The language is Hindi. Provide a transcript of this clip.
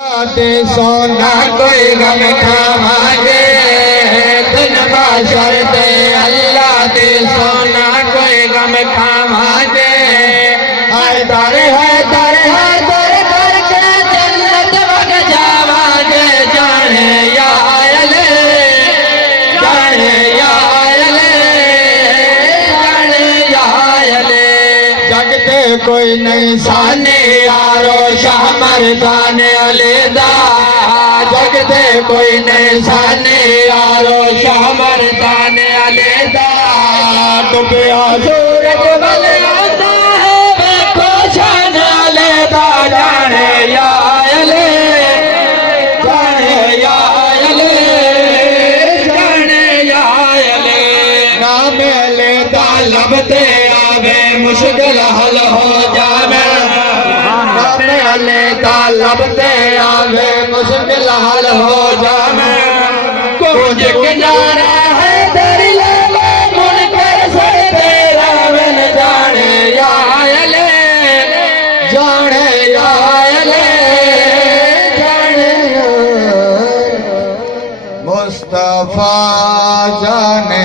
ते सोना कोई गम खावांगे दिन बाशर ते अल्लाह दे सोना कोई गम खावांगे हैदर हैदर हैदर करके जन्नत वग जावांगे जाने या अले जाने या अले जाने या अले जगते कोई नहीं साने यारो शाह मर्दाने अलेदा जगते कोई नहीं साने यारो शाह मर्दाने अलेदा डूबया सूरज बल आता है देखो शान अलेदा जाने या अले जाने या अले जाने या अले नाम अलेदा लबते आवे मुश्किल हल हो जावे अलेदा लबते आवे मुश्किल हल हो जावे कुछ किनारा है तेरी लाले मुनकर से तेरा मिल जाने या अले जाने या अले जाने मुस्तफा जाने।